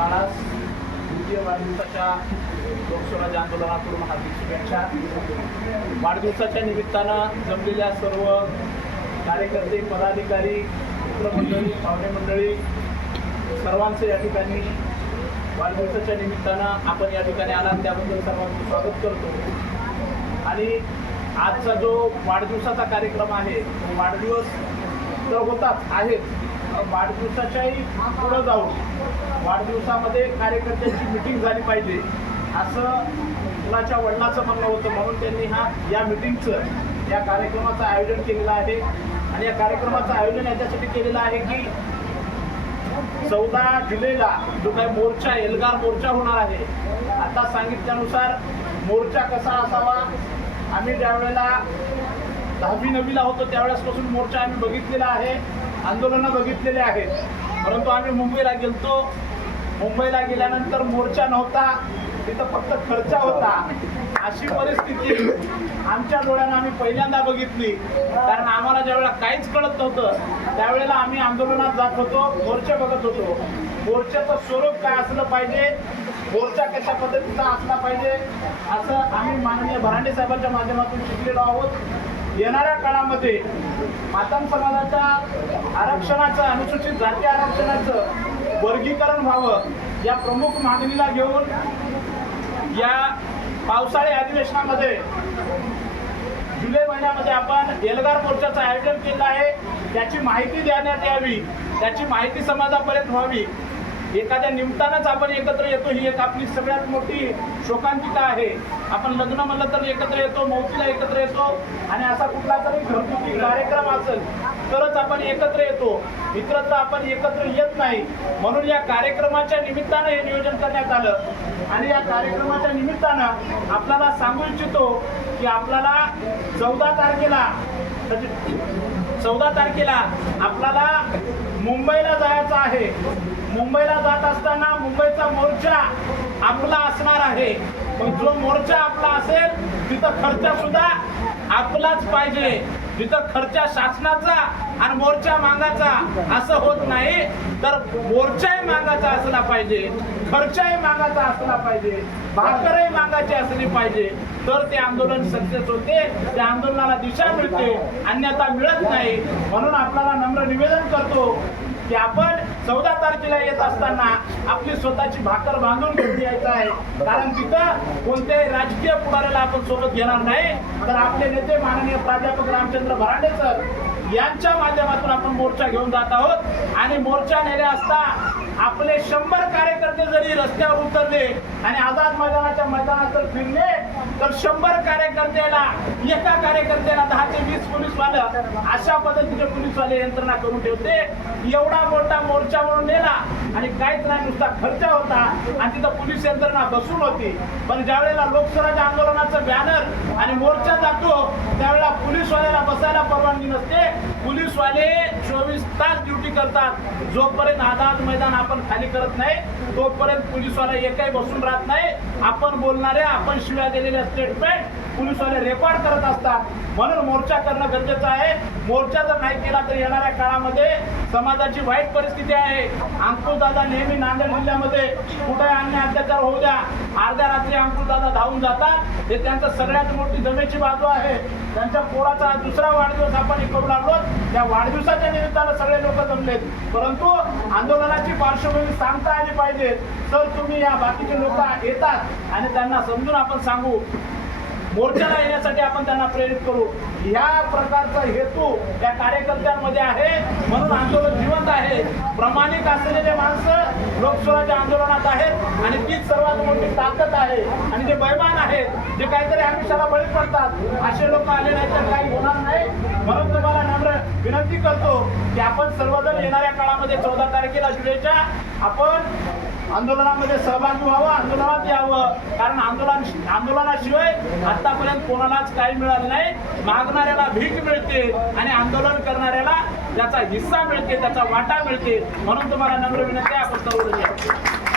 बाळास द्वितीय वाढदिवसाच्या लोकसभा आंदोलनाकडून हार्दिक शुभेच्छा. वाढदिवसाच्या निमित्तानं जमलेल्या सर्व कार्यकर्ते पदाधिकारी मित्रमंडळी पाहुणे मंडळी सर्वांचं या ठिकाणी वाढदिवसाच्या निमित्तानं आपण या ठिकाणी आलात. त्याबद्दल सर्वांचं स्वागत करतो. आणि आजचा जो वाढदिवसाचा कार्यक्रम आहे तो वाढदिवस तर होताच आहेच. वाढदिवसाच्याही पुढं जाऊन वाढदिवसामध्ये कार्यकर्त्यांची मिटिंग झाली पाहिजे असं मुलाच्या वडिलाचं म्हणणं होतं म्हणून त्यांनी हा या मिटिंगचं या कार्यक्रमाचं आयोजन केलेलं आहे. आणि या कार्यक्रमाचं आयोजन याच्यासाठी केलेलं आहे की चौदा जुलैला जो काही मोर्चा एल्गार मोर्चा होणार आहे आता सांगितल्यानुसार मोर्चा कसा असावा? आम्ही ज्या वेळेला दहावी नववीला होतो त्यावेळेसपासून मोर्चा आम्ही बघितलेला आहे. आंदोलनं बघितलेले आहेत. परंतु आम्ही मुंबईला गेलतो. मुंबईला गेल्यानंतर मोर्चा नव्हता. तिथं फक्त खर्च होता. अशी परिस्थिती. आमच्या डोळ्यानं आम्ही पहिल्यांदा बघितली. कारण आम्हाला ज्यावेळेला काहीच कळत नव्हतं त्यावेळेला आम्ही आंदोलनात जात होतो मोर्चा बघत होतो. मोर्चाचं स्वरूप काय असलं पाहिजे? मोर्चा कशा पद्धतीचा असला पाहिजे? असं आम्ही माननीय भरांडे साहेबांच्या माध्यमातून शिकलेलो आहोत. येणाऱ्या काळामध्ये मातम समाजाच्या आरक्षणाचं अनुसूचित जाती आरक्षणाचं वर्गीकरण व्हावं या प्रमुख मागणीला घेऊन या पावसाळी अधिवेशनामध्ये जुलै महिन्यामध्ये आपण एल्गार मोर्चाचं आयोजन केलं आहे. त्याची माहिती देण्यात यावी. त्याची माहिती समाजापर्यंत व्हावी. एखाद्या निमित्तानंच आपण एकत्र येतो ही एक आपली सगळ्यात मोठी शोकांतिका आहे. आपण लग्न म्हणलं तर एकत्र येतो मौतीला एकत्र येतो आणि असा कुठला तरी घरगुती कार्यक्रम असेल तरच आपण एकत्र येतो. इतरत्र आपण एकत्र येत नाही. म्हणून या कार्यक्रमाच्या निमित्तानं हे नियोजन करण्यात आलं. आणि या कार्यक्रमाच्या निमित्तानं आपल्याला सांगू इच्छितो की आपल्याला चौदा तारखेला म्हणजे चौदा तारखेला आपल्याला मुंबईला जायचं आहे. मुंबईला असताना मुंबईचा मोर्चा आपला असणार आहे. पण जो मोर्चा आपला असेल तिथं खर्च सुद्धा आपलाच पाहिजे. तिथं खर्च शासनाचा आणि मोर्चा मागाचा असं होत नाही तर मोर्चाही मागाचा असला पाहिजे खर्चही मागाचा असला पाहिजे भाकरही मागाची असली पाहिजे. तर ते आंदोलन सक्सेस होते त्या आंदोलनाला दिशा मिळते अन्यथा मिळत नाही. म्हणून आपल्याला नम्र निवेदन करतो की आपण चौदा तारखेला येत असताना आपली स्वतःची भाकर बांधून घेऊन यायचं आहे. कारण तिथं कोणत्याही राजकीय पुढाऱ्याला आपण सोबत घेणार नाही. तर आपले नेते माननीय प्राध्यापक रामचंद्र भरांडे सर यांच्या माध्यमातून आपण मोर्चा घेऊन जात आहोत. आणि मोर्चा नेले असता आपले शंभर कार्यकर्ते जरी रस्त्यावर उतरले आणि आझाद मैदानाच्या मैदानात फिरले तर शंभर कार्यकर्त्याला एका कार्यकर्त्याला दहा ते वीस पोलीसवाले अशा पद्धतीचे पोलीसवाले यंत्रणा करून ठेवते. एवढा मोठा मोर्चा म्हणून नेला आणि काहीच नाही नुसता खर्च होता आणि तिथं पोलीस यंत्रणा बसून होती. पण ज्यावेळेला लोकसभेच्या आंदोलनाचं बॅनर आणि मोर्चा जातो त्यावेळेला पोलीसवाल्याला बसायला परवानगी नसते. पोलीसवाले चोवीस तास ड्युटी करतात. जोपर्यंत आझाद मैदान आपण खाली करत नाही तोपर्यंत पोलीसवाले एकही बसून राहत नाही. आपण बोलणारे आपण शिव्या दिलेल्या स्टेटमेंट पोलीसवाले रेकॉर्ड करत असतात. म्हणून मोर्चा करणं गरजेचं आहे. मोर्चा जर नाही केला तर येणाऱ्या काळामध्ये समाजाची वाईट परिस्थिती आहे. अंकुश दादा नेहमी नांदेड जिल्ह्यामध्ये कुठे अन्य अत्याचार होऊ द्या. अर्ध्या रात्री अंकुश दादा धावून जातात. हे त्यांचं सगळ्यात मोठी जमेची बाजू आहे. त्यांच्या पोराचा दुसरा वाढदिवस आपण हे करू लागलो त्या वाढदिवसाच्या निमित्तानं सगळे लोक जमलेत. परंतु आंदोलनाची पार्श्वभूमी सांगता आली पाहिजे. तर तुम्ही या बाकीचे लोक येतात आणि त्यांना समजून आपण सांगू मोर्चाला येण्यासाठी आपण त्यांना प्रेरित करू. ह्या प्रकारचा हेतू या कार्यकर्त्यांमध्ये आहे. म्हणून आंदोलन जिवंत आहे. प्रामाणिक असलेले माणसं लोकसभेच्या आंदोलनात आहेत आणि तीच सर्वात मोठी ताकद आहे. आणि जे बैमान आहेत जे काहीतरी आमिषाला बळी पडतात असे लोक आले नाही तर काही होणार नाही. म्हणून तुम्हाला विनंती करतो की आपण सर्वजण येणाऱ्या काळामध्ये चौदा तारखेला जुलैच्या आपण आंदोलनामध्ये सहभागी व्हावं आंदोलनात यावं. कारण आंदोलन आंदोलनाशिवाय आतापर्यंत कोणालाच काही मिळालं नाही. मागणाऱ्याला भीक मिळते आणि आंदोलन करणाऱ्याला त्याचा हिस्सा मिळते त्याचा वाटा मिळते. म्हणून तुम्हाला नम्र विनंती आपण सर्वजण